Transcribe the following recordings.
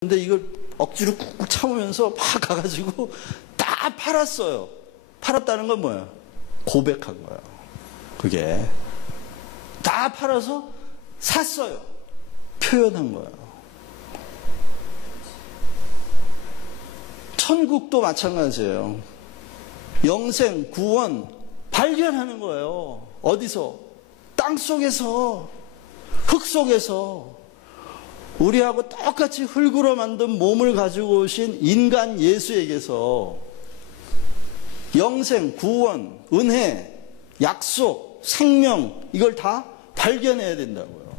근데 이걸 억지로 꾹꾹 참으면서 막 가가지고 다 팔았어요. 팔았다는 건 뭐야? 고백한 거예요. 그게 다 팔아서 샀어요. 표현한 거예요. 천국도 마찬가지예요. 영생, 구원 발견하는 거예요. 어디서? 땅 속에서, 흙 속에서. 우리하고 똑같이 흙으로 만든 몸을 가지고 오신 인간 예수에게서 영생, 구원, 은혜, 약속, 생명 이걸 다 발견해야 된다고요.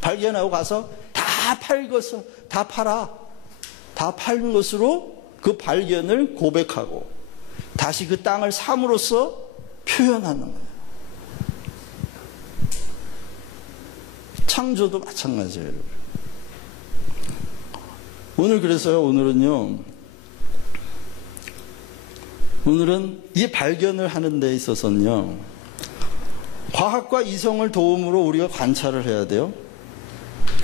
발견하고 가서 다 팔고서 다 팔아. 다 팔는 것으로 그 발견을 고백하고 다시 그 땅을 삶으로써 표현하는 거예요. 창조도 마찬가지예요. 오늘 그래서요, 오늘은 이 발견을 하는 데 있어서는요, 과학과 이성을 도움으로 우리가 관찰을 해야 돼요.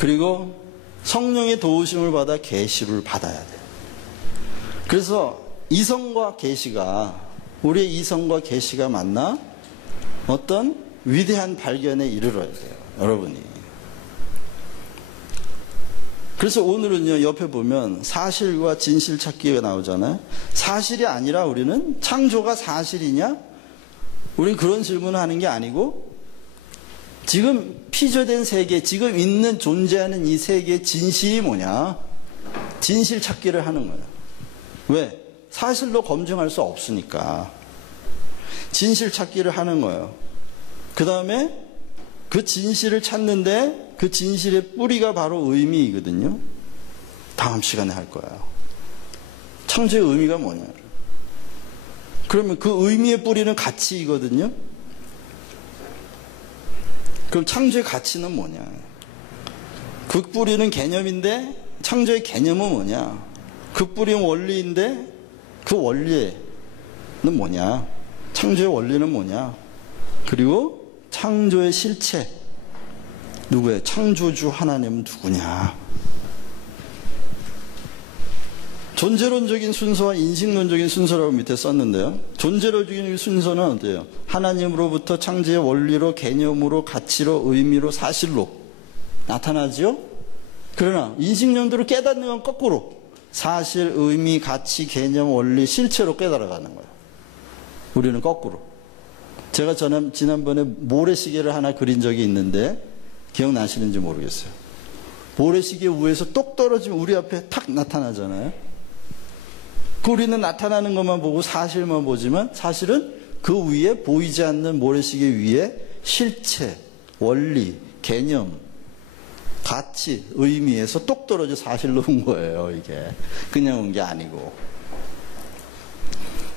그리고 성령의 도우심을 받아 계시를 받아야 돼요. 그래서 이성과 계시가, 우리의 이성과 계시가 만나 어떤 위대한 발견에 이르러야 돼요, 여러분이. 그래서 오늘은요, 옆에 보면 사실과 진실 찾기가 나오잖아요. 사실이 아니라 우리는 창조가 사실이냐? 우리는 그런 질문을 하는 게 아니고, 지금 피조된 세계, 지금 있는 존재하는 이 세계의 진실이 뭐냐? 진실 찾기를 하는 거예요. 왜? 사실로 검증할 수 없으니까. 진실 찾기를 하는 거예요. 그 다음에 그 진실을 찾는데 그 진실의 뿌리가 바로 의미이거든요. 다음 시간에 할 거예요. 창조의 의미가 뭐냐. 그러면 그 의미의 뿌리는 가치이거든요. 그럼 창조의 가치는 뭐냐. 그 뿌리는 개념인데 창조의 개념은 뭐냐. 그 뿌리는 원리인데 그 원리는 뭐냐. 창조의 원리는 뭐냐. 그리고 창조의 실체. 누구예요? 창조주 하나님은 누구냐? 존재론적인 순서와 인식론적인 순서라고 밑에 썼는데요. 존재론적인 순서는 어때요? 하나님으로부터 창조의 원리로, 개념으로, 가치로, 의미로, 사실로 나타나지요? 그러나 인식론대로 깨닫는 건 거꾸로 사실, 의미, 가치, 개념, 원리, 실체로 깨달아가는 거예요. 우리는 거꾸로. 제가 지난번에 모래시계를 하나 그린 적이 있는데 기억나시는지 모르겠어요. 모래시계 위에서 똑 떨어지면 우리 앞에 탁 나타나잖아요. 그 우리는 나타나는 것만 보고 사실만 보지만 사실은 그 위에 보이지 않는 모래시계 위에 실체, 원리, 개념, 가치, 의미에서 똑 떨어져 사실로 온 거예요. 이게 그냥 온 게 아니고.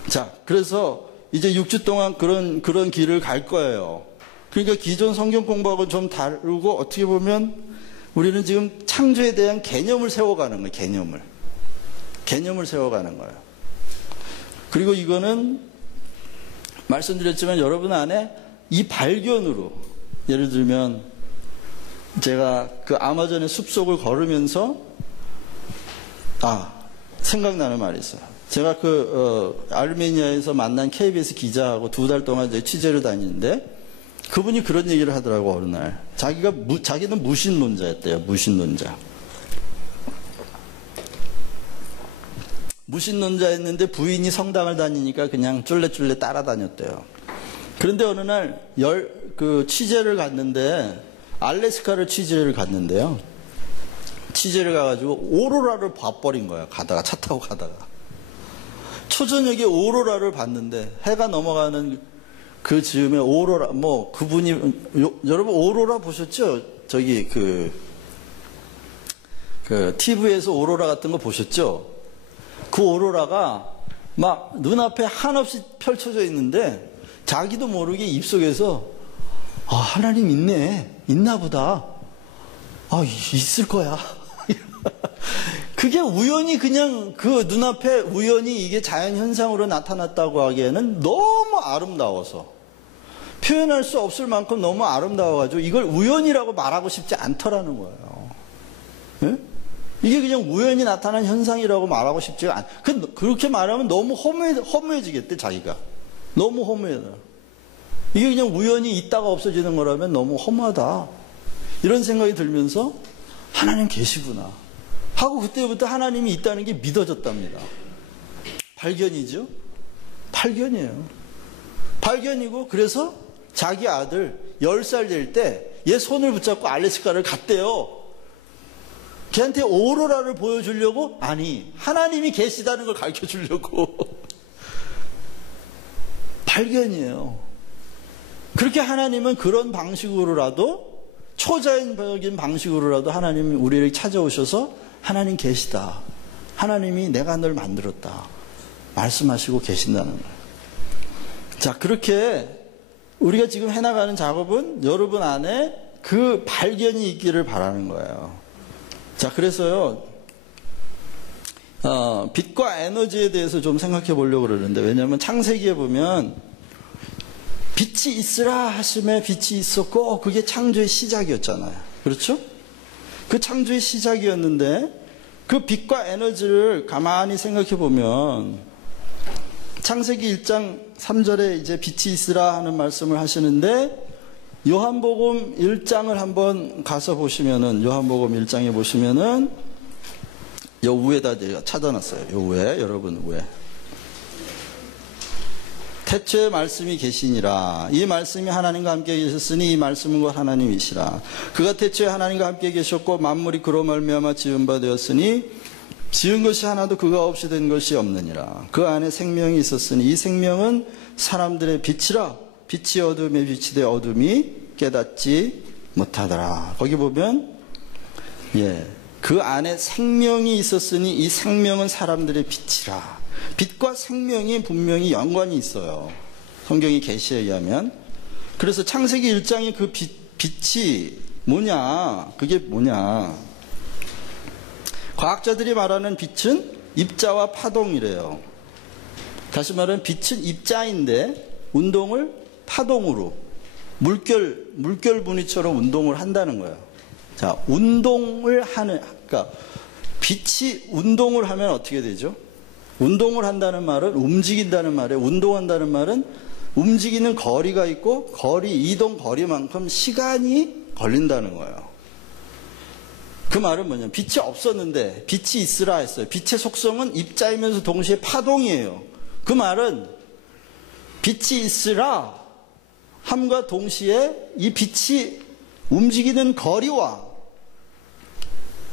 자, 그래서 이제 6주 동안 그런 길을 갈 거예요. 그러니까 기존 성경 공부하고 좀 다르고 어떻게 보면 우리는 지금 창조에 대한 개념을 세워가는 거예요. 개념을 세워가는 거예요. 그리고 이거는 말씀드렸지만 여러분 안에 이 발견으로, 예를 들면 제가 그 아마존의 숲속을 걸으면서 생각나는 말이 있어요. 제가 아르메니아에서 만난 KBS 기자하고 2달 동안 이제 취재를 다니는데 그분이 그런 얘기를 하더라고, 어느 날. 자기는 무신론자였대요, 무신론자. 무신론자였는데 부인이 성당을 다니니까 그냥 쫄래쫄래 따라다녔대요. 그런데 어느 날 취재를 갔는데, 알래스카를 취재를 갔는데요. 취재를 가가지고 오로라를 봐버린 거야, 차 타고 가다가. 초저녁에 오로라를 봤는데, 해가 넘어가는 그 즈음에 오로라, 그분이, 여러분 오로라 보셨죠? 저기, TV에서 오로라 같은 거 보셨죠? 그 오로라가 막 눈앞에 한없이 펼쳐져 있는데, 자기도 모르게 입속에서, 하나님 있나 보다. 있을 거야. 그게 우연히 그냥 그 눈앞에 우연히 이게 자연현상으로 나타났다고 하기에는 너무 아름다워서 표현할 수 없을 만큼 너무 아름다워가지고 이걸 우연이라고 말하고 싶지 않더라는 거예요. 네? 이게 그냥 우연히 나타난 현상이라고 말하고 싶지가 않아. 그렇게 말하면 너무 허무해지겠대, 자기가. 너무 허무해요. 이게 그냥 우연히 있다가 없어지는 거라면 너무 허무하다. 이런 생각이 들면서 하나님 계시구나 하고 그때부터 하나님이 있다는 게 믿어졌답니다. 발견이죠? 발견이에요. 발견이고 그래서 자기 아들 10살 될 때 얘 손을 붙잡고 알래스카를 갔대요. 걔한테 오로라를 보여주려고? 아니, 하나님이 계시다는 걸 가르쳐 주려고. 발견이에요. 그렇게 하나님은 그런 방식으로라도, 초자연적인 방식으로라도 하나님이 우리를 찾아오셔서 하나님 계시다. 하나님이 내가 널 만들었다. 말씀하시고 계신다는 거예요. 자, 그렇게 우리가 지금 해나가는 작업은 여러분 안에 그 발견이 있기를 바라는 거예요. 자, 그래서요, 빛과 에너지에 대해서 좀 생각해 보려고 그러는데, 왜냐하면 창세기에 보면 빛이 있으라 하심에 빛이 있었고, 그게 창조의 시작이었잖아요. 그렇죠? 그 창조의 시작이었는데, 그 빛과 에너지를 가만히 생각해 보면, 창세기 1장 3절에 이제 빛이 있으라 하는 말씀을 하시는데, 요한복음 1장을 한번 가서 보시면은, 요한복음 1장에 보시면은, 요 위에다 제가 찾아놨어요. 요 위에, 여러분 위에. 태초에 말씀이 계시니라. 이 말씀이 하나님과 함께 계셨으니 이 말씀은 곧 하나님이시라. 그가 태초에 하나님과 함께 계셨고 만물이 그로 말미암아 지은 바 되었으니 지은 것이 하나도 그가 없이 된 것이 없느니라. 그 안에 생명이 있었으니 이 생명은 사람들의 빛이라. 빛이 어둠에 빛이 되 어둠이 깨닫지 못하더라. 거기 보면 그 안에 생명이 있었으니 이 생명은 사람들의 빛이라. 빛과 생명이 분명히 연관이 있어요. 성경의 계시에 의하면. 그래서 창세기 1장의 그 빛이 뭐냐? 그게 뭐냐? 과학자들이 말하는 빛은 입자와 파동이래요. 다시 말하면 빛은 입자인데 운동을 파동으로 물결 분위처럼 운동을 한다는 거예요. 자, 운동을 하는, 그러니까 빛이 운동을 하면 어떻게 되죠? 운동을 한다는 말은 움직인다는 말이에요. 운동한다는 말은 움직이는 거리가 있고 이동 거리만큼 시간이 걸린다는 거예요. 그 말은 뭐냐면 빛이 없었는데 빛이 있으라 했어요. 빛의 속성은 입자이면서 동시에 파동이에요. 그 말은 빛이 있으라 함과 동시에 이 빛이 움직이는 거리와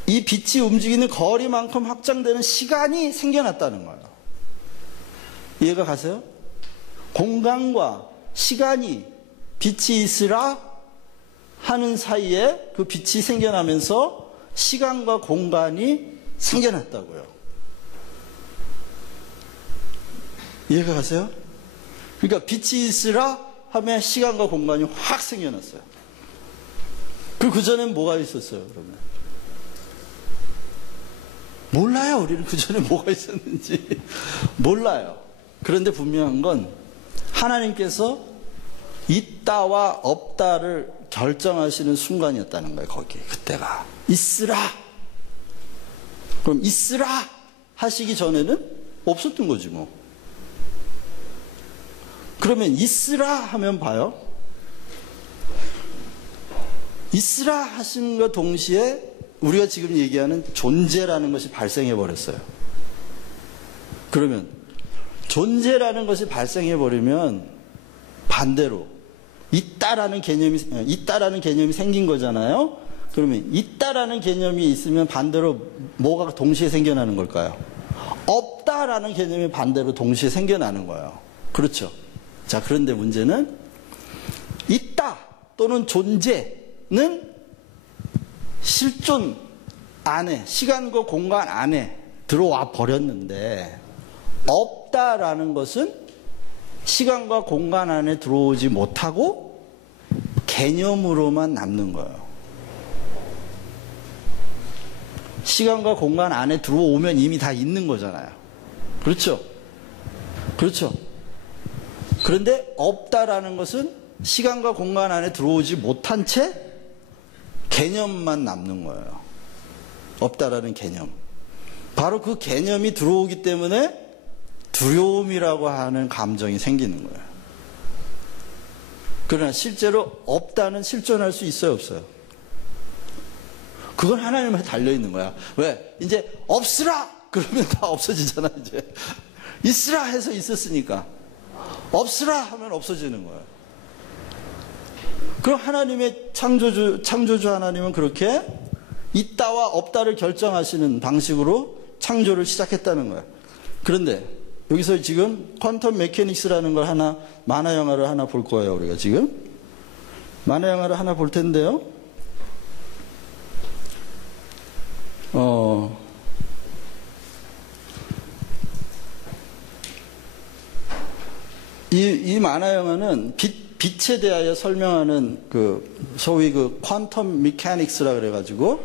이 빛이 움직이는 거리만큼 확장되는 시간이 생겨났다는 거예요. 이해가 가세요? 공간과 시간이 빛이 있으라 하는 사이에 그 빛이 생겨나면서 시간과 공간이 생겨났다고요. 이해가 가세요? 그러니까 빛이 있으라 하면 시간과 공간이 확 생겨났어요. 그 전엔 뭐가 있었어요, 그러면? 몰라요. 우리는 그 전에 뭐가 있었는지 몰라요. 그런데 분명한 건 하나님께서 있다와 없다를 결정하시는 순간이었다는 거예요. 거기에 그때가 있으라. 그럼 있으라 하시기 전에는 없었던 거지 뭐. 그러면 있으라 하면 봐요. 있으라 하심과 동시에 우리가 지금 얘기하는 존재라는 것이 발생해 버렸어요. 그러면 존재라는 것이 발생해 버리면 반대로 있다라는 개념이 생긴 거잖아요. 그러면 있다라는 개념이 있으면 반대로 뭐가 동시에 생겨나는 걸까요? 없다라는 개념이 반대로 동시에 생겨나는 거예요. 그렇죠? 자, 그런데 문제는 있다 또는 존재는 실존 안에, 시간과 공간 안에 들어와 버렸는데 없다라는 것은 시간과 공간 안에 들어오지 못하고 개념으로만 남는 거예요. 시간과 공간 안에 들어오면 이미 다 있는 거잖아요. 그렇죠? 그렇죠? 그런데 없다라는 것은 시간과 공간 안에 들어오지 못한 채 개념만 남는 거예요. 없다라는 개념. 바로 그 개념이 들어오기 때문에 두려움이라고 하는 감정이 생기는 거예요. 그러나 실제로 없다는 실존할 수 있어요, 없어요? 그건 하나님한테 달려있는 거야. 왜? 이제 없으라! 그러면 다 없어지잖아, 이제. 있으라 해서 있었으니까. 없으라 하면 없어지는 거예요. 그럼 하나님의 창조주 하나님은 그렇게 있다와 없다를 결정하시는 방식으로 창조를 시작했다는 거예요. 그런데 여기서 지금 퀀텀 메케닉스라는 걸 하나, 만화 영화를 하나 볼 거예요, 우리가 지금. 만화 영화를 하나 볼 텐데요. 이 만화 영화는 빛에 대하여 설명하는 소위 퀀텀 메케닉스라 그래가지고,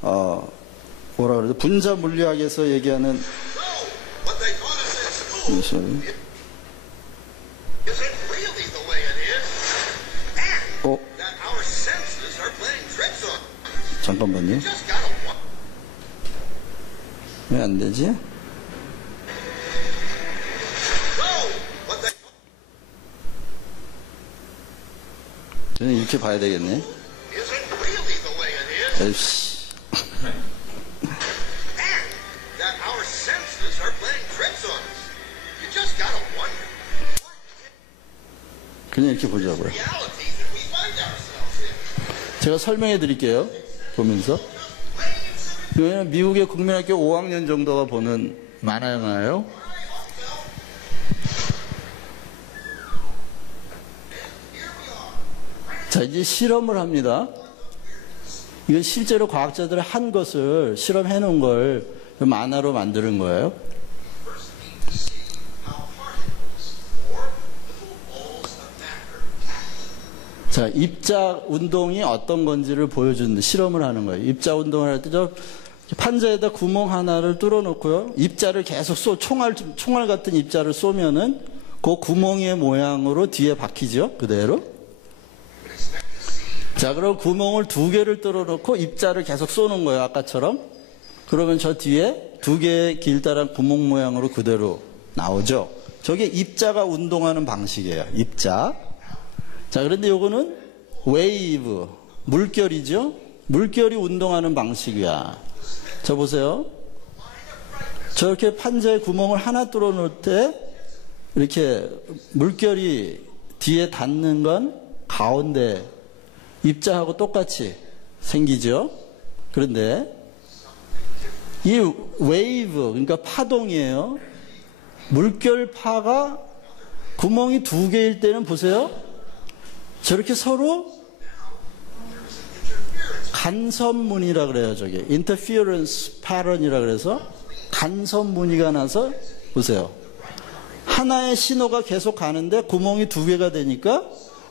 뭐라 그러죠? 분자 물리학에서 얘기하는, 잠깐만요. 왜 안 되지? 저는 이렇게 봐야 되겠네. 에이씨. 그냥 이렇게 보자고요. 제가 설명해 드릴게요. 보면서. 이거는 미국의 국민학교 5학년 정도가 보는 만화 영화예요. 자, 이제 실험을 합니다. 이건 실제로 과학자들이 한 것을 실험해 놓은 걸 만화로 만드는 거예요. 자, 입자 운동이 어떤 건지를 보여주는 실험을 하는 거예요. 입자 운동을 할 때 저 판자에다 구멍 하나를 뚫어 놓고요. 입자를 계속 총알 같은 입자를 쏘면은 그 구멍의 모양으로 뒤에 박히죠. 그대로. 자, 그럼 구멍을 2개를 뚫어 놓고 입자를 계속 쏘는 거예요. 아까처럼. 그러면 저 뒤에 2개의 길다란 구멍 모양으로 그대로 나오죠. 저게 입자가 운동하는 방식이에요. 입자. 자, 그런데 요거는 웨이브, 물결이죠? 물결이 운동하는 방식이야. 저 보세요. 저렇게 판자에 구멍을 하나 뚫어 놓을 때 이렇게 물결이 뒤에 닿는 건 가운데 입자하고 똑같이 생기죠? 그런데 이 웨이브, 그러니까 파동이에요. 물결파가 구멍이 2개일 때는 보세요. 저렇게 서로 간섭무늬라 그래요. 저게 interference pattern이라 그래서 간섭무늬가 나서 보세요. 하나의 신호가 계속 가는데 구멍이 2개가 되니까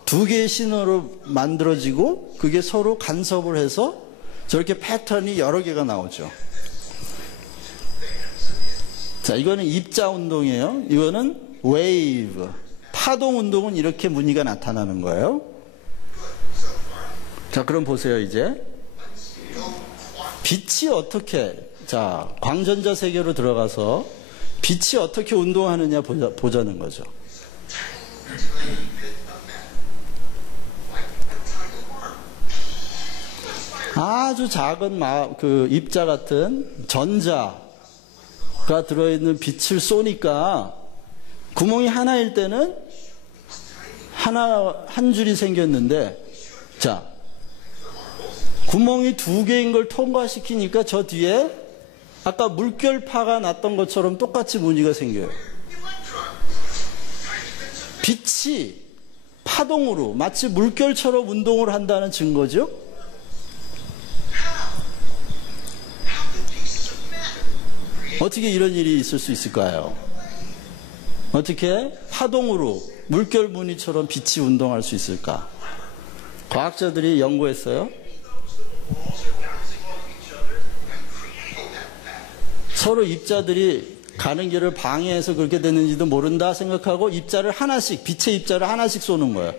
2개의 신호로 만들어지고 그게 서로 간섭을 해서 저렇게 패턴이 여러 개가 나오죠. 자, 이거는 입자 운동이에요. 이거는 웨이브. 파동 운동은 이렇게 무늬가 나타나는 거예요. 자, 그럼 보세요, 이제. 빛이 어떻게, 자, 광전자 세계로 들어가서 빛이 어떻게 운동하느냐 보자는 거죠. 아주 작은 입자 같은 전자가 들어있는 빛을 쏘니까 구멍이 하나일 때는 한 줄이 생겼는데, 자, 구멍이 2개인 걸 통과시키니까 저 뒤에 아까 물결파가 났던 것처럼 똑같이 무늬가 생겨요. 빛이 파동으로 마치 물결처럼 운동을 한다는 증거죠. 어떻게 이런 일이 있을 수 있을까요? 어떻게 파동으로 물결 무늬처럼 빛이 운동할 수 있을까? 과학자들이 연구했어요. 서로 입자들이 가는 길을 방해해서 그렇게 됐는지도 모른다 생각하고 입자를 하나씩, 빛의 입자를 하나씩 쏘는 거예요.